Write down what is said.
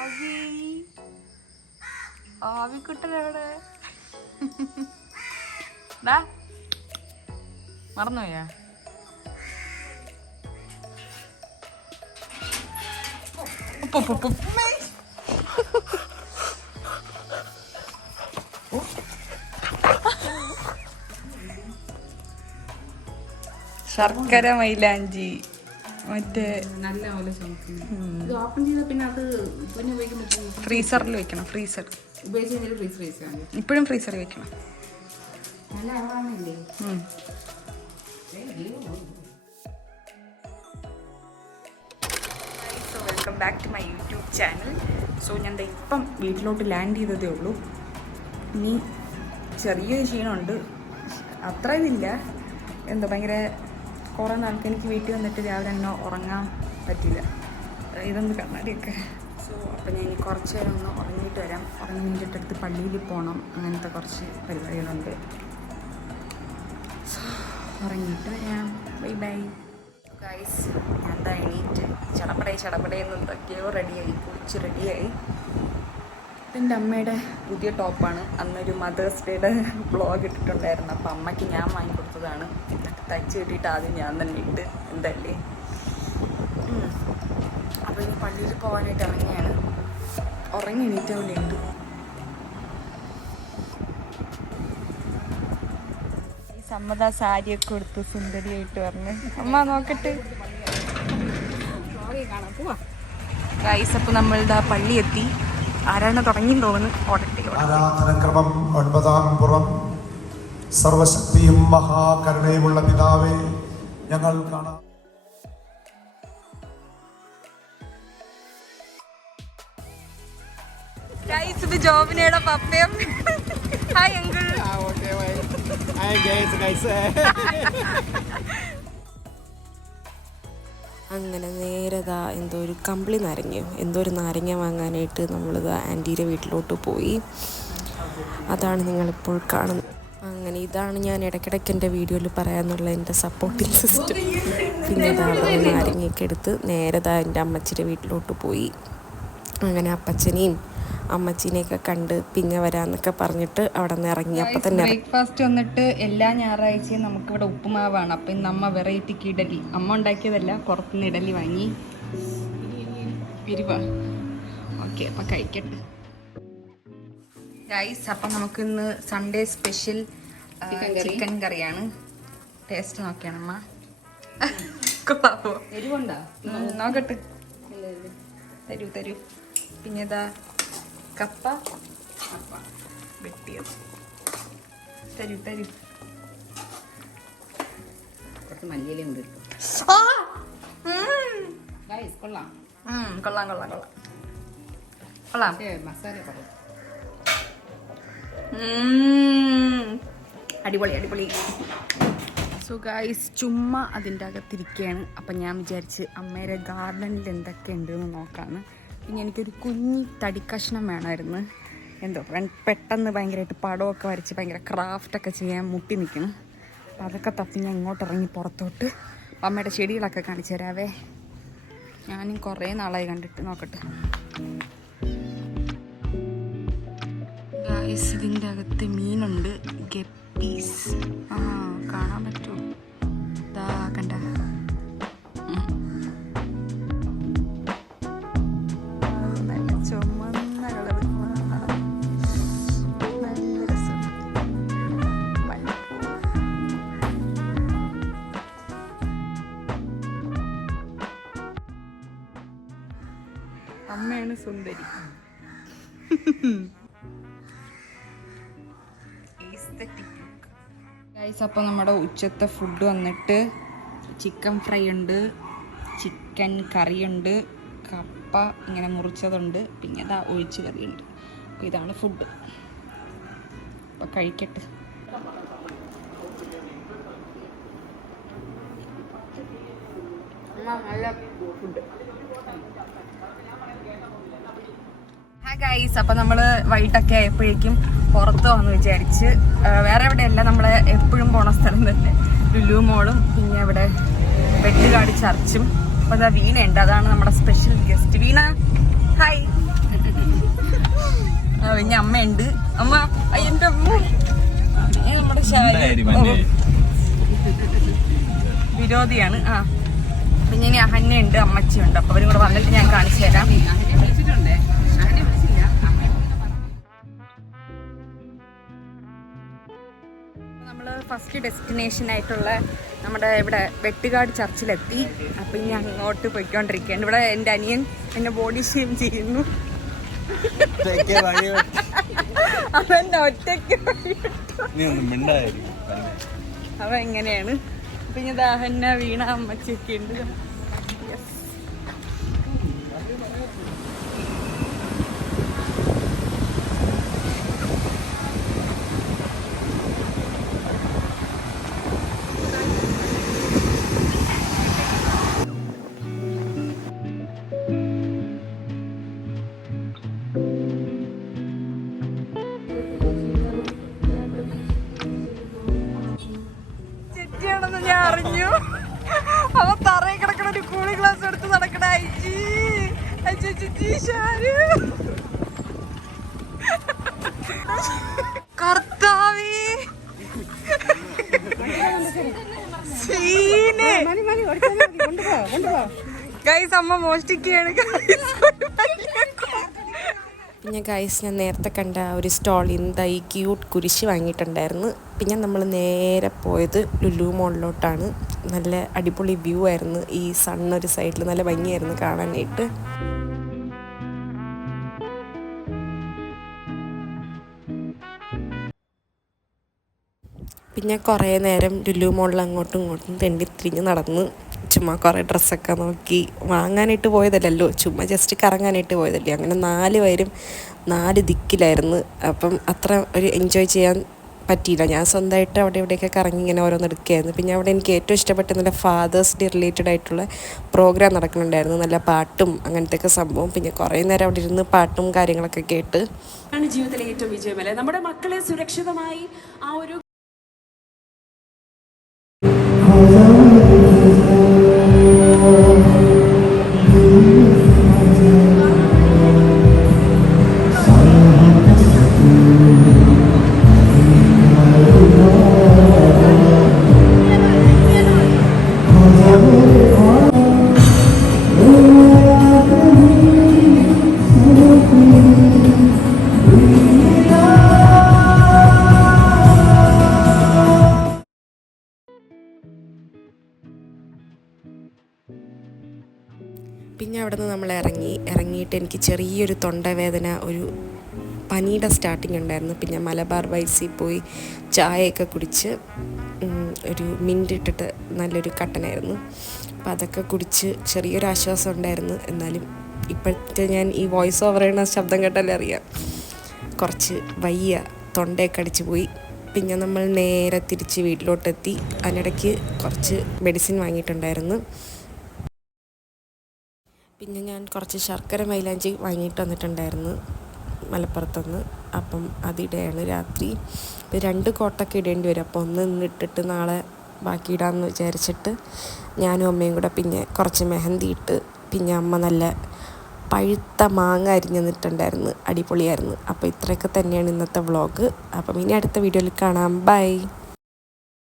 ആവി ആവിക്കുട്ടനവിടെ ഡാ മറന്നുപോയാ. ശർക്കര മൈലാഞ്ചി. മറ്റേ നല്ല പോലെ ഇത് ഓപ്പൺ ചെയ്ത പിന്നെ അത് പിന്നെ ഉപയോഗിക്കുമ്പോൾ ഫ്രീസറിൽ വെക്കണം ഫ്രീസർ. ഉപയോഗിച്ച് കഴിഞ്ഞാൽ ഫ്രീസ് ഫ്രീസ് ഇപ്പോഴും ഫ്രീസറിൽ വെക്കണം. നല്ല അളവാണില്ലേ welcome back to my YouTube channel so ഞാൻ ഇപ്പം വീട്ടിലോട്ട് ലാൻഡ് ചെയ്തതേ ഉള്ളൂ. ഇനി ചെറിയൊരു ക്ഷീണമുണ്ട്. അത്ര ഇതില്ല എന്താ ഭയങ്കര കുറേ നാൾക്ക് എനിക്ക് വീട്ടിൽ വന്നിട്ട് രാവിലെ തന്നെ ഉറങ്ങാൻ പറ്റില്ല ഇതൊന്ന് കണ്ണാടിയൊക്കെ. സോ അപ്പോൾ ഞാൻ ഇനി കുറച്ച് നേരം ഒന്ന് ഉറങ്ങിയിട്ട് വരാം. ഉറങ്ങി കഴിഞ്ഞിട്ട് അടുത്ത് പള്ളിയിൽ പോകണം അങ്ങനത്തെ കുറച്ച് പരിപാടികളുണ്ട്. ഉറങ്ങിയിട്ട് വരാം. ബൈ ബൈ ഗൈസ് ഞാൻ എന്താ എണീറ്റ്. ചടപടേ ചടപടേ എന്നൊക്കെയോ റെഡിയായി കുളിച്ച് റെഡിയായി ഇതെന്റെ അമ്മയുടെ പുതിയ ടോപ്പാണ്. അന്നൊരു മദേഴ്സ് ഡേയുടെ ബ്ലോഗ് ഇട്ടിട്ടുണ്ടായിരുന്നു. അപ്പം അമ്മയ്ക്ക് ഞാൻ വാങ്ങിക്കൊടുത്തതാണ് എന്നിട്ട് തയ്ച്ച് കിട്ടിയിട്ട് ആദ്യം ഞാൻ തന്നെ ഇട്ട് എന്തല്ലേ? അപ്പോൾ ഇനി പള്ളിയിൽ പോകാനായിട്ട് ഇറങ്ങിയാണ്. ഉറങ്ങി എണീറ്റ പോലെ ഉണ്ട് ഈ സമ്മത സാരിയൊക്കെ കൊടുത്ത് സുന്ദരിയായിട്ട് പറഞ്ഞ് അമ്മ നോക്കട്ടെ. കാണാം. പോവാ. ഗൈസ് അപ്പോൾ നമ്മളിതാ പള്ളി എത്തി ആരാണ് തുടങ്ങി തോന്നുന്നു. ഓടട്ടെ. ആരാധനക്രമം ഒൻപതാം പുറം. സർവശക്തിയും മഹാകരുണയുമുള്ള പിതാവെ ഞങ്ങൾ കാണാം. ഗൈസ് ഇത് ജോബിനയുടെ പപ്പയും. ഹായ് അങ്കിൾ അങ്ങനെ നേരതാ എന്തോ ഒരു കമ്പിളി നാരങ്ങയോ എന്തോ ഒരു നാരങ്ങ വാങ്ങാനായിട്ട് നമ്മളിത് ആന്റീന്റെ വീട്ടിലോട്ട് പോയി. അതാണ് നിങ്ങളിപ്പോൾ കാണുന്നത് അങ്ങനെ ഇതാണ് ഞാൻ ഇടയ്ക്കിടയ്ക്ക് എന്റെ വീഡിയോയിൽ പറയാനുള്ള എന്റെ സപ്പോർട്ടിങ് സിസ്റ്റം പിന്നെ അതാണ് നാരങ്ങയൊക്കെ എടുത്ത് നേരതാ എന്റെ അമ്മച്ചിയുടെ വീട്ടിലോട്ട് പോയി. അങ്ങനെ അപ്പച്ചനെയും അമ്മച്ചീനെയൊക്കെ കണ്ട് പിന്നെ വരാമെന്നൊക്കെ പറഞ്ഞിട്ട് അവിടെ നിന്ന് ഇറങ്ങി. അപ്പൊ തന്നെ ബ്രേക്ക്ഫാസ്റ്റ് വന്നിട്ട് എല്ലാ ഞായറാഴ്ചയും നമുക്കിവിടെ ഉപ്പുമാവാണ്. അപ്പം ഇന്ന് അമ്മ വെറൈറ്റിക്ക് ഇഡലി. അമ്മ ഉണ്ടാക്കിയതല്ല പുറത്തുനിന്ന് ഇഡലി വാങ്ങി. എരിവാ ഓക്കെ അപ്പം കഴിക്കട്ടെ. ഗൈസ് അപ്പം നമുക്ക് ഇന്ന് സൺഡേ സ്പെഷ്യൽ ചിക്കൻ കറിയാണ് ടേസ്റ്റ് നോക്കിയാണ് അമ്മ. എരിവുണ്ടോ? നോക്കട്ടെ. തരൂ തരൂ. പിന്നെ ഇതാ കപ്പ. വെട്ടിയത് തരൂ തരൂ. കുറച്ച് മല്ലിയിലും ഉണ്ട് ഗൈസ് കൊള്ളാം. കൊള്ളാം കൊള്ളാം കൊള്ളാം. കൊള്ളാം. മസാല കുറവ്. അടിപൊളി അടിപൊളി. സോ ഗൈസ് ചുമ്മാ അതിന്റെ അകത്തിരിക്കുകയാണ്. അപ്പം ഞാൻ വിചാരിച്ച് അമ്മയുടെ ഗാർഡനിൽ എന്തൊക്കെ ഉണ്ടെന്ന് നോക്കാമെന്ന് പിന്നെ എനിക്കൊരു കുഞ്ഞി തടിക്കഷ്ണം വേണമായിരുന്നു. എന്തോ പെട്ടെന്ന് ഭയങ്കരമായിട്ട് പടമൊക്കെ വരച്ച് ഭയങ്കര ക്രാഫ്റ്റൊക്കെ ചെയ്യാൻ മുട്ടി നിൽക്കണം അപ്പം അതൊക്കെ തപ്പി ഞാൻ ഇങ്ങോട്ട് ഇറങ്ങി പുറത്തോട്ട് അമ്മയുടെ ചെടികളൊക്കെ കാണിച്ചു തരാവേ. ഞാനും കുറേ നാളായി കണ്ടിട്ട് നോക്കട്ടെ. ഇതിന്റെ അകത്ത് മീനുണ്ട്. ഗപ്പീസ്. ആ കാണാൻ പറ്റുമോ? ഇതാ കണ്ട. അമ്മയാണ് സുന്ദരി. ഗൈസ് അപ്പോൾ നമ്മുടെ ഉച്ചത്തെ ഫുഡ് വന്നിട്ട് ചിക്കൻ ഫ്രൈ ഉണ്ട് ചിക്കൻ കറിയുണ്ട് കപ്പ ഇങ്ങനെ മുറിച്ചതുണ്ട് പിന്നെ അതാ ഒഴിച്ച് കറിയുണ്ട്. അപ്പോൾ ഇതാണ് ഫുഡ് അപ്പോൾ കഴിക്കട്ടെ. ഗൈസ് അപ്പൊ നമ്മൾ വൈകിട്ടൊക്കെ ആയപ്പോഴേക്കും പുറത്ത് വന്ന് വിചാരിച്ച് വേറെ എവിടെയല്ല നമ്മളെ എപ്പോഴും പോണ സ്ഥലം തന്നെ. ലുലു മോളും പിന്നെ ഇവിടെ വെട്ടുകാട് ചർച്ചും. അപ്പൊ അതാ വീണ ഉണ്ട് അതാണ് നമ്മുടെ സ്പെഷ്യൽ ഗസ്റ്റ് വീണ ഹായ് പിന്നെ അമ്മയുണ്ട്. അമ്മ അയ്യ, എന്റെ അമ്മ. നമ്മുടെ. വിരോധിയാണ്. ആ പിന്നെ ഇനി അഹന്നയുണ്ട് അമ്മച്ചിയുണ്ട്. അപ്പൊ അവരും കൂടെ വന്നിട്ട് ഞാൻ കാണിച്ചു തരാം. ഫസ്റ്റ് ഡെസ്റ്റിനേഷൻ ആയിട്ടുള്ള നമ്മുടെ ഇവിടെ വെട്ടുകാട് ചർച്ചിലെത്തി. അപ്പം ഇനി അങ്ങോട്ട് പോയിക്കൊണ്ടിരിക്കുകയാണ്. ഇവിടെ എന്റെ അനിയൻ എന്നെ ബോഡി ഷെയിം ചെയ്യുന്നു. അവൻ ഒറ്റയ്ക്ക് അവൻ എങ്ങനെയാണ്? പിന്നെ ദാഹന്ന വീണ അമ്മച്ചൊക്കെ ഉണ്ട്. അറിഞ്ഞു അവ തറയിൽ കിടക്കണ ഒരു കൂളിംഗ് ഗ്ലാസ് എടുത്ത് നടക്കണ അയ്യേ. അയ്യോ, ഷാരു. കർത്താവേ സീന്. ഗൈസ് അമ്മ മോഷ്ടിക്കുകയാണ് ഗൈസ് പിന്നെ ഗൈസ് ഞാൻ നേരത്തെ കണ്ട ഒരു സ്റ്റോളിൽ നിന്ന് ഈ ക്യൂട്ട് കുരിശ് വാങ്ങിയിട്ടുണ്ടായിരുന്നു. പിന്നെ നമ്മൾ നേരെ പോയത് ലുലു മോളിലോട്ടാണ് നല്ല അടിപൊളി വ്യൂ ആയിരുന്നു. ഈ സൺ ഒരു സൈഡിൽ നല്ല ഭംഗിയായിരുന്നു കാണാനായിട്ട്. പിന്നെ കുറേ നേരം ലുലു മോളിൽ അങ്ങോട്ടും ഇങ്ങോട്ടും തെണ്ടിത്തിരിഞ്ഞ് നടന്ന് ചുമ്മാ കുറേ ഡ്രസ്സൊക്കെ നോക്കി വാങ്ങാനായിട്ട് പോയതല്ലല്ലോ. ചുമ്മാ ജസ്റ്റ് കറങ്ങാനായിട്ട് പോയതല്ലേ. അങ്ങനെ നാല് പേരും നാല് ദിക്കിലായിരുന്നു. അപ്പം അത്ര ഒരു എൻജോയ് ചെയ്യാൻ പറ്റിയില്ല. ഞാൻ സ്വന്തമായിട്ട് അവിടെ ഇവിടെയൊക്കെ കറങ്ങി ഇങ്ങനെ ഓരോന്ന് എടുക്കുകയായിരുന്നു. പിന്നെ അവിടെ എനിക്ക് ഏറ്റവും ഇഷ്ടപ്പെട്ട നല്ല ഫാദേഴ്സ് ഡേ റിലേറ്റഡ് ആയിട്ടുള്ള പ്രോഗ്രാം നടക്കുന്നുണ്ടായിരുന്നു. നല്ല പാട്ടും അങ്ങനത്തെ ഒക്കെ സംഭവം. പിന്നെ കുറേ നേരം അവിടെ ഇരുന്ന് പാട്ടും കാര്യങ്ങളൊക്കെ കേട്ട്. ജീവിതത്തിലെ ഏറ്റവും വിജയമല്ലേ നമ്മുടെ മക്കളെ സുരക്ഷിതമായി ആ ഒരു ഇറങ്ങിയിട്ട് എനിക്ക് ചെറിയൊരു തൊണ്ടവേദന ഒരു പനിയുടെ സ്റ്റാർട്ടിങ് ഉണ്ടായിരുന്നു. പിന്നെ മലബാർ വൈസിൽ പോയി ചായയൊക്കെ കുടിച്ച് ഒരു മിന്റ് ഇട്ടിട്ട് നല്ലൊരു കട്ടനായിരുന്നു. അപ്പം അതൊക്കെ കുടിച്ച് ചെറിയൊരു ആശ്വാസം ഉണ്ടായിരുന്നു. എന്നാലും ഇപ്പോഴത്തെ ഞാൻ ഈ വോയിസ് ഓവർ ചെയ്യുന്ന ശബ്ദം കേട്ടാലേ അറിയാം. കുറച്ച് വയ്യ തൊണ്ടയൊക്കെ അടിച്ചു പോയി. പിന്നെ നമ്മൾ നേരെ തിരിച്ച് വീട്ടിലോട്ടെത്തി. അതിനിടയ്ക്ക് കുറച്ച് മെഡിസിൻ വാങ്ങിയിട്ടുണ്ടായിരുന്നു. പിന്നെ ഞാൻ കുറച്ച് ശർക്കര മൈലാഞ്ചി വാങ്ങിയിട്ട് വന്നിട്ടുണ്ടായിരുന്നു മലപ്പുറത്തുനിന്ന്. അപ്പം അതിടെയാണ് രാത്രി ഇപ്പം രണ്ട് കോട്ടൊക്കെ ഇടേണ്ടി വരും. അപ്പോൾ ഒന്ന് ഇന്നിട്ടിട്ട് നാളെ ബാക്കി ഇടാമെന്ന് വിചാരിച്ചിട്ട് ഞാനും അമ്മയും കൂടെ പിന്നെ കുറച്ച് മെഹന്തി ഇട്ട് പിന്നെ അമ്മ നല്ല പഴുത്ത മാങ്ങ അരിഞ്ഞ് നിന്നിട്ടുണ്ടായിരുന്നു അടിപൊളിയായിരുന്നു. അപ്പോൾ ഇത്രയൊക്കെ തന്നെയാണ് ഇന്നത്തെ വ്ളോഗ് അപ്പം ഇനി അടുത്ത വീഡിയോയിൽ കാണാം. ബൈ.